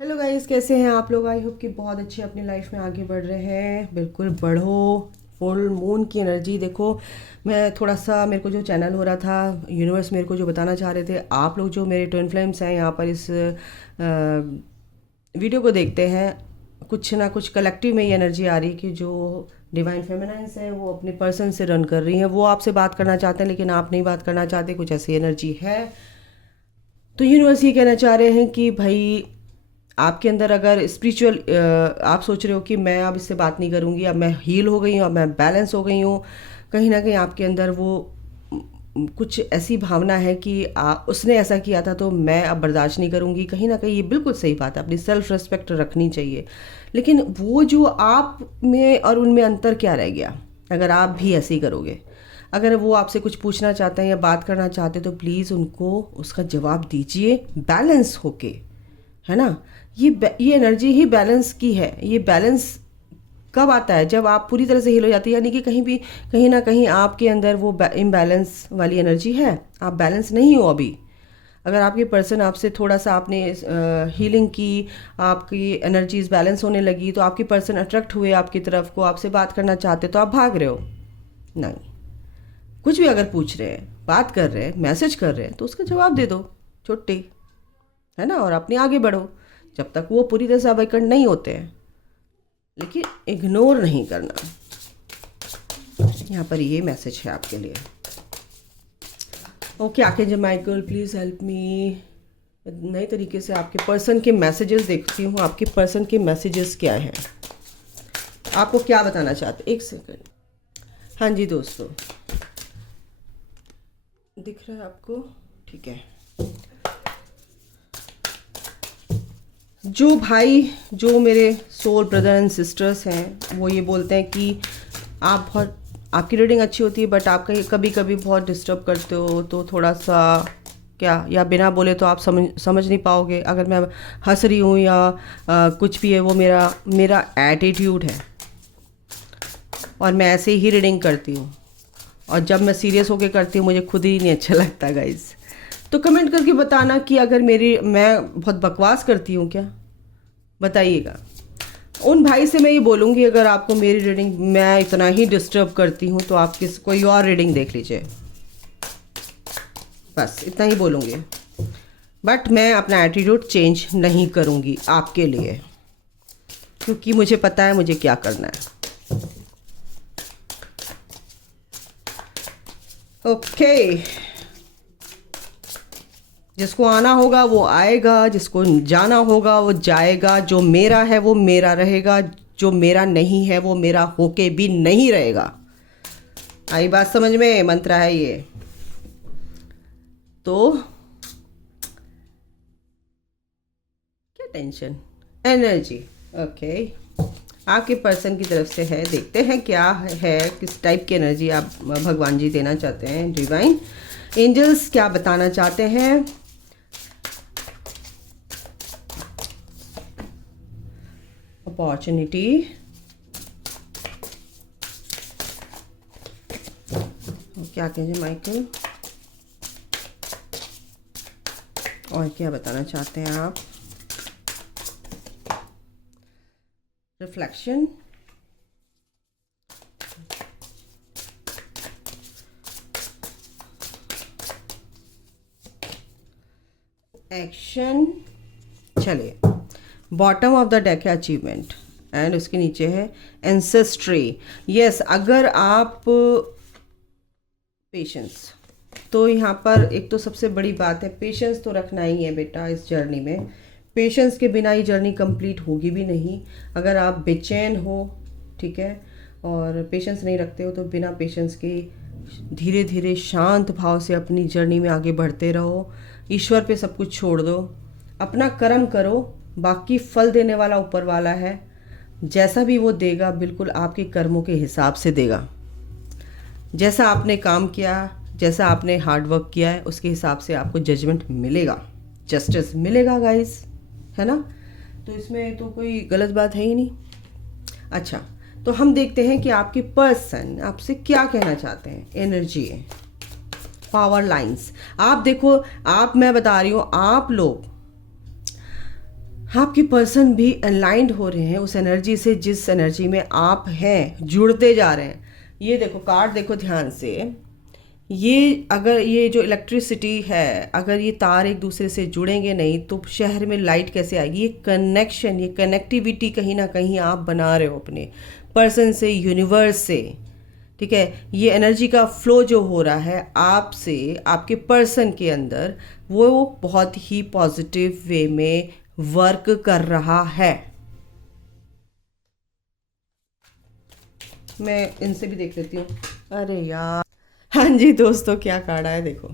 Hello guys, कैसे हैं आप लोग। आई होप कि बहुत अच्छे अपनी लाइफ में आगे बढ़ रहे हैं। बिल्कुल बढ़ो। फुल मून की एनर्जी देखो। मैं थोड़ा सा, मेरे को जो चैनल हो रहा था, यूनिवर्स मेरे को जो बताना चाह रहे थे, आप लोग जो मेरे ट्विन फ्लेम्स हैं यहाँ पर इस वीडियो को देखते हैं, कुछ ना कुछ कलेक्टिव में ये एनर्जी आ रही कि जो डिवाइन फेमिनाइंस है वो अपने पर्सन से रन कर रही हैं। वो आपसे बात करना चाहते हैं लेकिन आप नहीं बात करना चाहते, कुछ ऐसी एनर्जी है। तो यूनिवर्स ये कहना चाह रहे हैं कि भाई, आपके अंदर अगर स्पिरिचुअल, आप सोच रहे हो कि मैं अब इससे बात नहीं करूँगी, अब मैं हील हो गई हूँ, अब मैं बैलेंस हो गई हूँ, कहीं ना कहीं आपके अंदर वो कुछ ऐसी भावना है कि उसने ऐसा किया था तो मैं अब बर्दाश्त नहीं करूँगी। कहीं ना कहीं ये बिल्कुल सही बात है, अपनी सेल्फ रिस्पेक्ट रखनी चाहिए। लेकिन वो जो आप में और उनमें अंतर क्या रह गया अगर आप भी ऐसे ही करोगे। अगर वो आपसे कुछ पूछना चाहते हैं या बात करना चाहते हैं तो प्लीज़ उनको उसका जवाब दीजिए बैलेंस होके, है ना। ये एनर्जी ही बैलेंस की है। ये बैलेंस कब आता है? जब आप पूरी तरह से हील हो जाती है, यानी कि कहीं भी, कहीं ना कहीं आपके अंदर वो इम्बैलेंस वाली एनर्जी है, आप बैलेंस नहीं हो अभी। अगर आपके पर्सन आपसे थोड़ा सा, आपने हीलिंग की, आपकी एनर्जीज बैलेंस होने लगी, तो आपके पर्सन अट्रैक्ट हुए आपकी तरफ को, आपसे बात करना चाहते, तो आप भाग रहे हो नहीं। कुछ भी अगर पूछ रहे हैं, बात कर रहे हैं, मैसेज कर रहे हैं, तो उसका जवाब दे दो, छुट्टी, है ना। और अपने आगे बढ़ो जब तक वो पूरी तरह से अवेकन नहीं होते हैं। लेकिन इग्नोर नहीं करना। यहाँ पर ये मैसेज है आपके लिए। Okay archangel Michael, please help me. नए तरीके से आपके पर्सन के मैसेजेस देखती हूँ। आपके पर्सन के मैसेजेस क्या हैं, आपको क्या बताना चाहते। एक सेकंड। हाँ जी दोस्तों, दिख रहा है आपको? ठीक है। जो भाई, जो मेरे सोल ब्रदर एंड सिस्टर्स हैं, वो ये बोलते हैं कि आप बहुत, आपकी रीडिंग अच्छी होती है बट आप कभी कभी बहुत डिस्टर्ब करते हो, तो थोड़ा सा क्या, या बिना बोले तो आप समझ नहीं पाओगे। अगर मैं हंस रही हूँ या कुछ भी है, वो मेरा एटीट्यूड है और मैं ऐसे ही रीडिंग करती हूँ। और जब मैं सीरियस होकर करती हूँ मुझे खुद ही नहीं अच्छा लगता गाइज। तो कमेंट करके बताना कि अगर मैं बहुत बकवास करती हूँ क्या, बताइएगा। उन भाई से मैं ये बोलूँगी, अगर आपको मेरी रीडिंग मैं इतना ही डिस्टर्ब करती हूँ तो आप कोई और रीडिंग देख लीजिए, बस इतना ही बोलूँगी। बट मैं अपना एटीट्यूड चेंज नहीं करूँगी आपके लिए, क्योंकि मुझे पता है मुझे क्या करना है। ओके, जिसको आना होगा वो आएगा, जिसको जाना होगा वो जाएगा। जो मेरा है वो मेरा रहेगा, जो मेरा नहीं है वो मेरा होके भी नहीं रहेगा। आई बात समझ में? मंत्र है ये। तो क्या टेंशन, एनर्जी। ओके, आपके पर्सन की तरफ से है, देखते हैं क्या है, किस टाइप की एनर्जी आप भगवान जी देना चाहते हैं। डिवाइन एंजल्स क्या बताना चाहते हैं। अपॉर्चुनिटी, क्या कहेंगे माइकल, और क्या बताना चाहते हैं आप। Reflection, action. चलिए, बॉटम ऑफ द डेक है अचीवमेंट, एंड उसके नीचे है एंसेस्ट्री। यस, अगर आप पेशेंस, तो यहाँ पर एक तो सबसे बड़ी बात है, पेशेंस तो रखना ही है बेटा इस जर्नी में। पेशेंस के बिना ये जर्नी कंप्लीट होगी भी नहीं। अगर आप बेचैन हो, ठीक है, और पेशेंस नहीं रखते हो, तो बिना पेशेंस के धीरे धीरे शांत भाव से अपनी जर्नी में आगे बढ़ते रहो। ईश्वर पे सब कुछ छोड़ दो, अपना कर्म करो, बाकी फल देने वाला ऊपर वाला है। जैसा भी वो देगा बिल्कुल आपके कर्मों के हिसाब से देगा। जैसा आपने काम किया, जैसा आपने हार्ड वर्क किया है, उसके हिसाब से आपको जजमेंट मिलेगा, जस्टिस मिलेगा गाइस, है ना। तो इसमें तो कोई गलत बात है ही नहीं। अच्छा, तो हम देखते हैं कि आपके पर्सन आपसे क्या कहना चाहते हैं। एनर्जी है, पावर लाइंस। आप देखो, मैं बता रही हूँ, आप लोग आपके पर्सन भी अलाइंड हो रहे हैं उस एनर्जी से जिस एनर्जी में आप हैं, जुड़ते जा रहे हैं। ये देखो कार्ड, देखो ध्यान से, ये अगर ये जो इलेक्ट्रिसिटी है, अगर ये तार एक दूसरे से जुड़ेंगे नहीं तो शहर में लाइट कैसे आएगी? ये कनेक्शन, ये कनेक्टिविटी कहीं ना कहीं आप बना रहे हो अपने पर्सन से, यूनिवर्स से, ठीक है। ये एनर्जी का फ्लो जो हो रहा है आपसे आपके पर्सन के अंदर, वो बहुत ही पॉजिटिव वे में वर्क कर रहा है। मैं इनसे भी देख लेती हूँ। अरे यार, हाँ जी दोस्तों, क्या कार्ड आया देखो,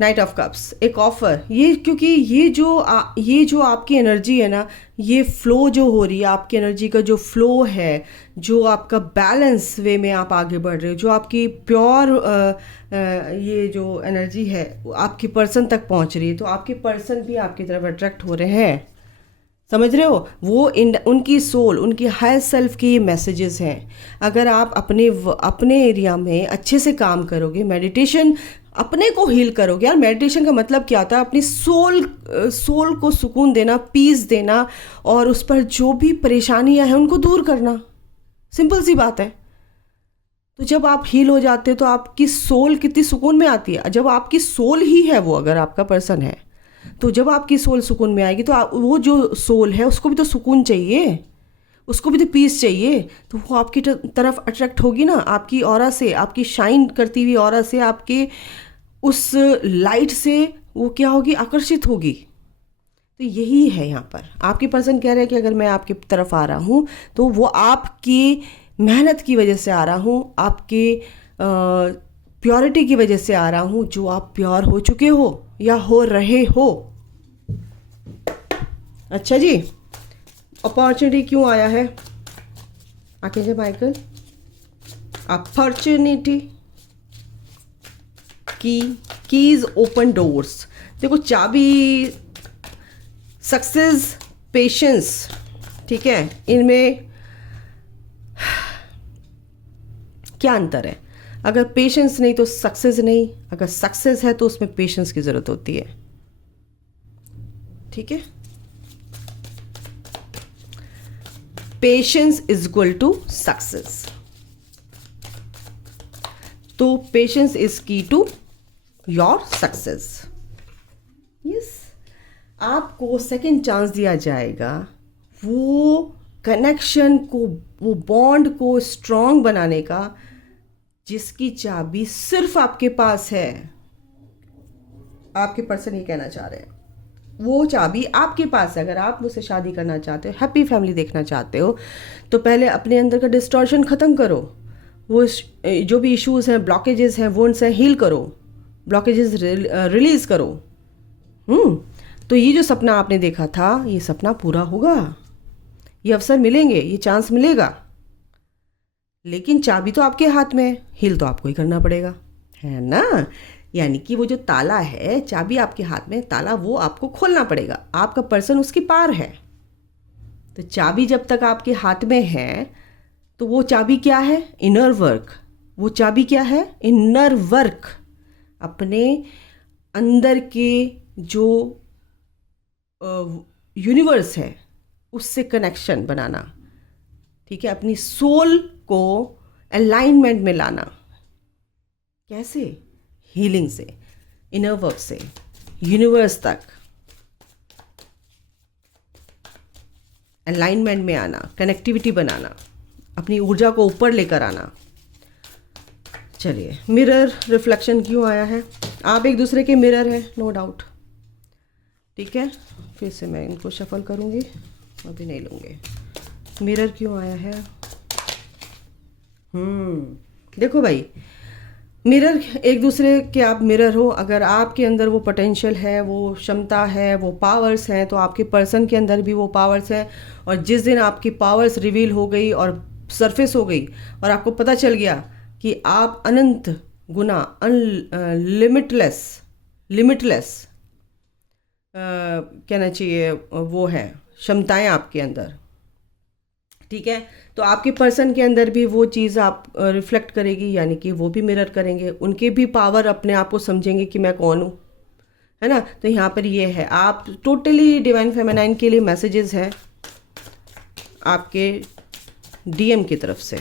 नाइट ऑफ कप्स, एक ऑफर। ये क्योंकि ये जो आपकी एनर्जी है ना, ये फ्लो जो हो रही है, आपकी एनर्जी का जो फ्लो है, जो आपका बैलेंस वे में आप आगे बढ़ रहे हो, जो आपकी प्योर ये जो एनर्जी है आपकी पर्सन तक पहुंच रही है, तो आपके पर्सन भी आपकी तरफ अट्रैक्ट हो रहे हैं। समझ रहे हो? वो उनकी सोल, उनकी हायर सेल्फ के ये मैसेजेस हैं। अगर आप अपने एरिया में अच्छे से काम करोगे, मेडिटेशन, अपने को हील करोगे। यार मेडिटेशन का मतलब क्या होता है? अपनी सोल को सुकून देना, पीस देना, और उस पर जो भी परेशानियां हैं उनको दूर करना। सिंपल सी बात है। तो जब आप हील हो जाते हो तो आपकी सोल कितनी सुकून में आती है। जब आपकी सोल ही है वो, अगर आपका पर्सन है, तो जब आपकी सोल सुकून में आएगी तो वो जो सोल है उसको भी तो सुकून चाहिए, उसको भी तो पीस चाहिए, तो वो आपकी तरफ अट्रैक्ट होगी ना, आपकी ऑरा से, आपकी शाइन करती हुई ऑरा से, आपके उस लाइट से वो क्या होगी? आकर्षित होगी। तो यही है यहाँ पर आपकी पर्सन कह रहे हैं कि अगर मैं आपकी तरफ आ रहा हूँ तो वो आपकी मेहनत की वजह से आ रहा हूँ, आपके प्योरिटी की वजह से आ रहा हूँ, जो आप प्योर हो चुके हो या हो रहे हो। अच्छा जी, अपॉर्चुनिटी क्यों आया है? आके जब Michael, opportunity, keys open doors. देखो चाबी, सक्सेस, पेशेंस, ठीक है, इनमें क्या अंतर है? अगर पेशेंस नहीं तो सक्सेस नहीं, अगर सक्सेस है तो उसमें पेशेंस की जरूरत होती है, ठीक है। Patience is equal to success. तो patience is key to your success. Yes, आपको सेकेंड चांस दिया जाएगा वो कनेक्शन को, वो बॉन्ड को स्ट्रॉन्ग बनाने का, जिसकी चाबी सिर्फ आपके पास है। आपके पर्सन ये कहना चाह रहे हैं वो चाबी आपके पास है। अगर आप मुझसे शादी करना चाहते हो, हैप्पी फैमिली देखना चाहते हो, तो पहले अपने अंदर का डिस्टॉर्शन ख़त्म करो। वो जो भी इश्यूज़ हैं, ब्लॉकेजेस हैं, वुंड्स हैं, हील करो, ब्लॉकेजेस रिलीज़ करो। तो ये जो सपना आपने देखा था, ये सपना पूरा होगा, ये अवसर मिलेंगे, ये चांस मिलेगा, लेकिन चाबी तो आपके हाथ में है, हील तो आपको ही करना पड़ेगा, है ना। यानी कि वो जो ताला है, चाबी आपके हाथ में, ताला वो आपको खोलना पड़ेगा, आपका पर्सन उसकी पार है। तो चाबी जब तक आपके हाथ में है तो वो चाबी क्या है? Inner work. वो चाबी क्या है? Inner work. अपने अंदर के जो यूनिवर्स है उससे कनेक्शन बनाना, ठीक है, अपनी सोल को अलाइनमेंट में लाना। कैसे? हीलिंग से, इनर वर्क से, यूनिवर्स तक अलाइनमेंट में आना, कनेक्टिविटी बनाना, अपनी ऊर्जा को ऊपर लेकर आना। चलिए, मिरर रिफ्लेक्शन क्यों आया है? आप एक दूसरे के मिरर हैं, नो डाउट, ठीक है। फिर से मैं इनको शफल करूँगी, अभी नहीं लूँगी। मिरर क्यों आया है? देखो भाई, मिरर, एक दूसरे के आप मिरर हो। अगर आपके अंदर वो पोटेंशियल है, वो क्षमता है, वो पावर्स हैं, तो आपके पर्सन के अंदर भी वो पावर्स हैं। और जिस दिन आपकी पावर्स रिवील हो गई और सरफेस हो गई और आपको पता चल गया कि आप अनंत गुना, लिमिटलेस कहना चाहिए, वो है क्षमताएं आपके अंदर, ठीक है, तो आपके पर्सन के अंदर भी वो चीज़ आप रिफ्लेक्ट करेगी, यानी कि वो भी मिरर करेंगे, उनके भी पावर, अपने आप को समझेंगे कि मैं कौन हूँ, है ना। तो यहाँ पर ये है, आप टोटली डिवाइन फेमिनाइन के लिए मैसेजेस हैं आपके डीएम की तरफ से।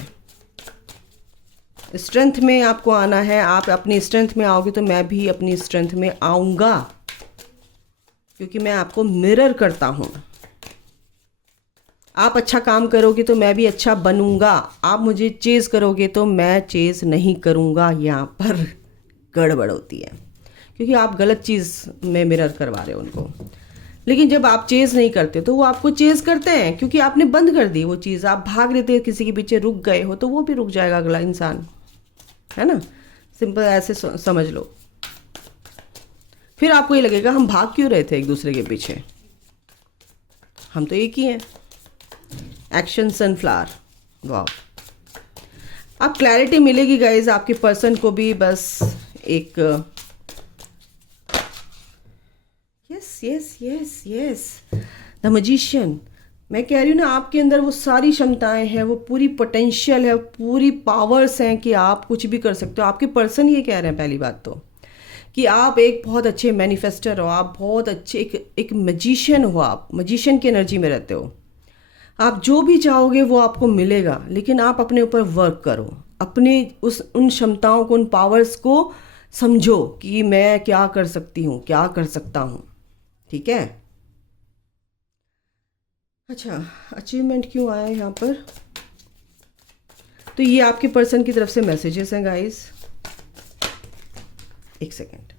स्ट्रेंथ में आपको आना है, आप अपनी स्ट्रेंथ में आओगे तो मैं भी अपनी स्ट्रेंथ में आऊँगा, क्योंकि मैं आपको मिरर करता हूँ। आप अच्छा काम करोगे तो मैं भी अच्छा बनूंगा, आप मुझे चेज़ करोगे तो मैं चेज़ नहीं करूँगा। यहाँ पर गड़बड़ होती है, क्योंकि आप गलत चीज़ में मिरर करवा रहे हो उनको। लेकिन जब आप चेज़ नहीं करते तो वो आपको चेज़ करते हैं, क्योंकि आपने बंद कर दी वो चीज़। आप भाग रहे थे किसी के पीछे, रुक गए हो तो वो भी रुक जाएगा अगला इंसान, है ना। सिंपल ऐसे समझ लो। फिर आपको ये लगेगा हम भाग क्यों रहे थे एक दूसरे के पीछे, हम तो एक ही हैं। एक्शन सनफ्लावर, वाह। अब क्लैरिटी मिलेगी गाइज आपके पर्सन को भी, बस एक yes yes yes yes the magician. मैं कह रही हूँ ना, आपके अंदर वो सारी क्षमताएं हैं, वो पूरी पोटेंशियल है, पूरी पावर्स हैं कि आप कुछ भी कर सकते हो। आपके पर्सन ये कह रहे हैं पहली बात तो, कि आप एक बहुत अच्छे मैनिफेस्टर हो, आप बहुत अच्छे एक मैजिशियन हो, आप मैजिशियन की एनर्जी में रहते हो। आप जो भी चाहोगे वो आपको मिलेगा, लेकिन आप अपने ऊपर वर्क करो, अपने उन क्षमताओं को, उन पावर्स को समझो कि मैं क्या कर सकती हूँ, क्या कर सकता हूँ। ठीक है। अच्छा, अचीवमेंट क्यों आया यहाँ पर? तो ये आपके पर्सन की तरफ से मैसेजेस हैं गाइस। एक सेकेंड।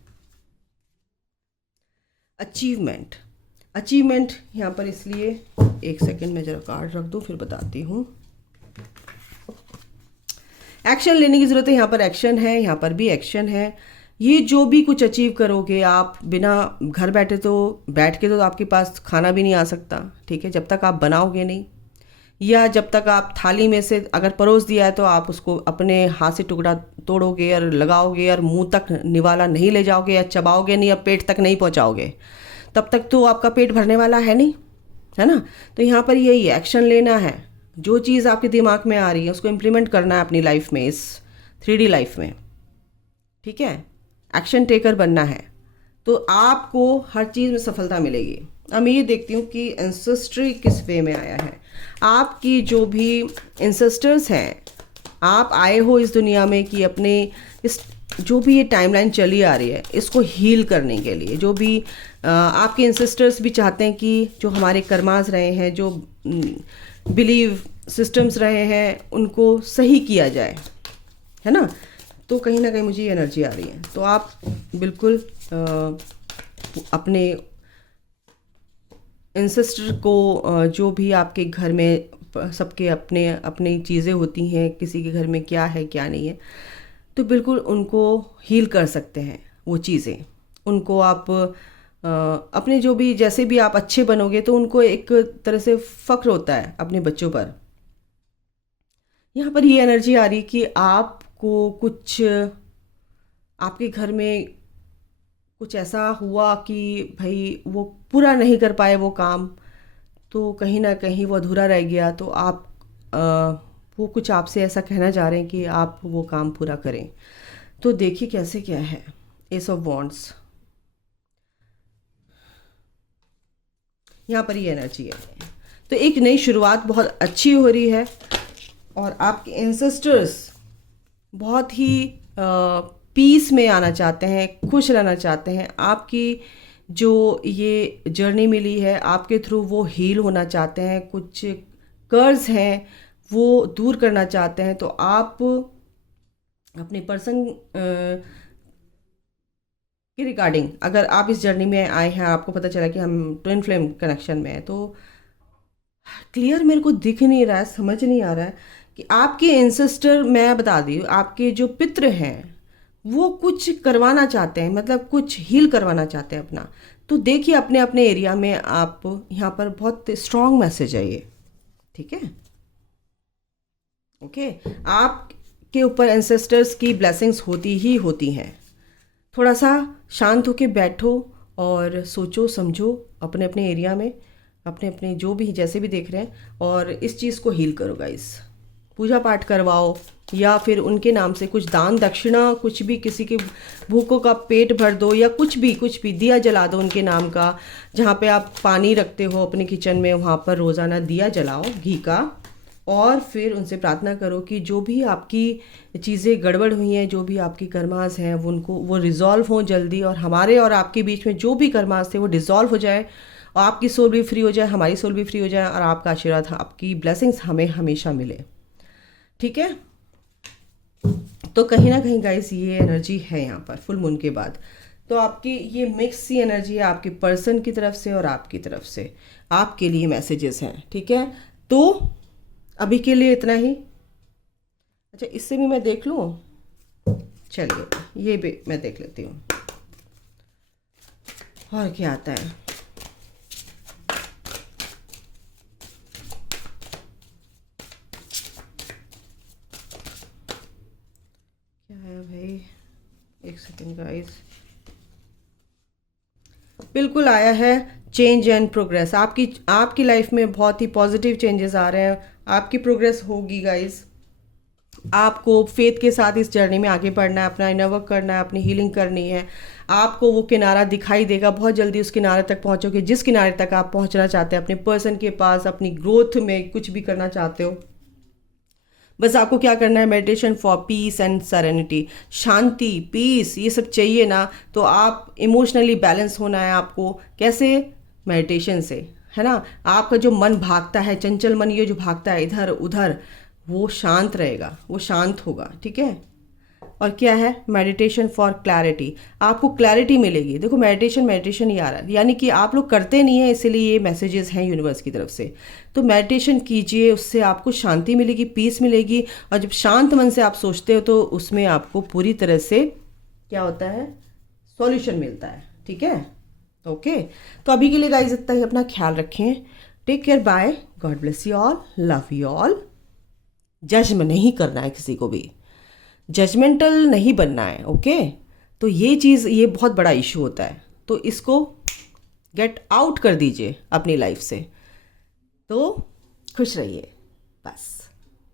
अचीवमेंट यहाँ पर इसलिए, एक सेकेंड मैं जरा कार्ड रख दूँ फिर बताती हूँ। एक्शन लेने की ज़रूरत है, यहाँ पर एक्शन है, यहाँ पर भी एक्शन है। ये जो भी कुछ अचीव करोगे आप, बिना घर बैठ के तो आपके पास खाना भी नहीं आ सकता, ठीक है, जब तक आप बनाओगे नहीं, या जब तक आप थाली में से अगर परोस दिया है तो आप उसको अपने हाथ से टुकड़ा तोड़ोगे और लगाओगे और मुंह तक निवाला नहीं ले जाओगे, या चबाओगे नहीं, या पेट तक नहीं पहुंचाओगे, तब तक तो आपका पेट भरने वाला है नहीं, है ना। तो यहाँ पर यही एक्शन लेना है। जो चीज़ आपके दिमाग में आ रही है उसको इम्प्लीमेंट करना है अपनी लाइफ में, इस 3D लाइफ में, ठीक है। एक्शन टेकर बनना है, तो आपको हर चीज़ में सफलता मिलेगी। अब मैं ये देखती हूँ कि एंसेस्ट्री किस वे में आया है। आपकी जो भी एंसेस्टर्स हैं, आप आए हो इस दुनिया में कि अपने इस जो भी ये टाइमलाइन चली आ रही है इसको हील करने के लिए। जो भी आपके एंसेस्टर्स भी चाहते हैं कि जो हमारे कर्मास रहे हैं, जो बिलीव सिस्टम्स रहे हैं, उनको सही किया जाए, है ना। तो कहीं ना कहीं मुझे ये एनर्जी आ रही है। तो आप बिल्कुल अपने एंसेस्टर को, जो भी आपके घर में सबके अपने अपनी चीज़ें होती हैं, किसी के घर में क्या है क्या नहीं है, तो बिल्कुल उनको हील कर सकते हैं वो चीज़ें। उनको आप अपने जो भी, जैसे भी आप अच्छे बनोगे तो उनको एक तरह से फ़ख्र होता है अपने बच्चों पर। यहाँ पर ये एनर्जी आ रही कि आपको कुछ, आपके घर में कुछ ऐसा हुआ कि भाई वो पूरा नहीं कर पाए वो काम, तो कहीं ना कहीं वो अधूरा रह गया, तो आप वो कुछ आपसे ऐसा कहना चाह रहे हैं कि आप वो काम पूरा करें। तो देखिए कैसे क्या है, एस ऑफ वॉन्ड्स, यहाँ पर ये एनर्जी है। तो एक नई शुरुआत बहुत अच्छी हो रही है, और आपके एंसेस्टर्स बहुत ही पीस में आना चाहते हैं, खुश रहना चाहते हैं। आपकी जो ये जर्नी मिली है आपके थ्रू, वो हील होना चाहते हैं। कुछ कर्ज हैं वो दूर करना चाहते हैं। तो आप अपने पर्सन के रिगार्डिंग, अगर आप इस जर्नी में आए हैं, आपको पता चला कि हम ट्विन फ्लेम कनेक्शन में हैं, तो क्लियर मेरे को दिख नहीं रहा है, समझ नहीं आ रहा है कि आपके एंसेस्टर, मैं बता दी, आपके जो पितृ हैं वो कुछ करवाना चाहते हैं, मतलब कुछ हील करवाना चाहते हैं अपना। तो देखिए अपने अपने एरिया में आप, यहाँ पर बहुत स्ट्रॉन्ग मैसेज है ये, ठीक है। ओके, आपके ऊपर एंसेस्टर्स की ब्लेसिंग्स होती ही होती हैं। थोड़ा सा शांत होके बैठो और सोचो समझो अपने अपने एरिया में, अपने अपने जो भी जैसे भी देख रहे हैं, और इस चीज़ को हील करो गाइस, पूजा पाठ करवाओ, या फिर उनके नाम से कुछ दान दक्षिणा, कुछ भी, किसी के भूखों का पेट भर दो, या कुछ भी दिया जला दो उनके नाम का। जहाँ पे आप पानी रखते हो अपने किचन में, वहाँ पर रोज़ाना दिया जलाओ घी का, और फिर उनसे प्रार्थना करो कि जो भी आपकी चीज़ें गड़बड़ हुई हैं, जो भी आपकी कर्मास हैं, वो रिज़ॉल्व हों जल्दी, और हमारे और आपके बीच में जो भी कर्मास थे वो डिज़ॉल्व हो जाए, और आपकी सोल भी फ्री हो जाए, हमारी सोल भी फ्री हो जाए, और आपका आशीर्वाद, आपकी ब्लेसिंग्स हमें हमेशा मिले। ठीक है, तो कहीं ना कहीं गाइस ये एनर्जी है यहाँ पर फुल मून के बाद। तो आपकी ये मिक्स सी एनर्जी है आपके पर्सन की तरफ से और आपकी तरफ से, आपके लिए मैसेजेस हैं। ठीक है, तो अभी के लिए इतना ही। अच्छा, इससे भी मैं देख लूँ? चलिए ये भी मैं देख लेती हूँ और क्या आता है। क्या है भाई, एक सेकेंड गाइस। बिल्कुल आया है चेंज एंड प्रोग्रेस। आपकी लाइफ में बहुत ही पॉजिटिव चेंजेस आ रहे हैं, आपकी प्रोग्रेस होगी गाइस। आपको फेथ के साथ इस जर्नी में आगे बढ़ना है, अपना इनर वर्क करना है, अपनी हीलिंग करनी है। आपको वो किनारा दिखाई देगा, बहुत जल्दी उस किनारे तक पहुंचोगे जिस किनारे तक आप पहुंचना चाहते हैं, अपने पर्सन के पास, अपनी ग्रोथ में कुछ भी करना चाहते हो। बस आपको क्या करना है, meditation for peace and serenity, शांति, पीस, ये सब चाहिए ना, तो आप इमोशनली बैलेंस होना है आपको। कैसे? मेडिटेशन से, है ना। आपका जो मन भागता है, चंचल मन ये जो भागता है इधर उधर, वो शांत रहेगा, वो शांत होगा। ठीक है, और क्या है, मेडिटेशन फॉर क्लैरिटी, आपको क्लैरिटी मिलेगी। देखो मेडिटेशन ही आ रहा है, यानी कि आप लोग करते नहीं है, इसीलिए ये मैसेजेस हैं यूनिवर्स की तरफ से। तो मेडिटेशन कीजिए, उससे आपको शांति मिलेगी, पीस मिलेगी, और जब शांत मन से आप सोचते हो तो उसमें आपको पूरी तरह से क्या होता है, सॉल्यूशन मिलता है। ठीक है, ओके। तो अभी के लिए गाइस इतना ही, अपना ख्याल रखें, take care, bye, God bless you all, love you all. जज नहीं करना है किसी को भी, जजमेंटल नहीं बनना है। ओके, तो ये चीज़, ये बहुत बड़ा इशू होता है, तो इसको गेट आउट कर दीजिए अपनी लाइफ से। तो खुश रहिए बस।